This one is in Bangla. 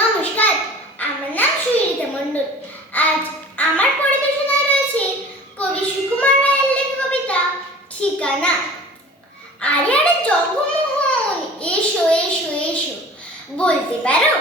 নমস্কার, আমার নাম সুইরিতা মণ্ডল। আজ আমার পরিবেশনায় রয়েছে কবি সুকুমার রায়ের লেখা কবিতা ঠিকানা। আরে আরে জগমোহন, এসো এসো এসো, বলতে পারো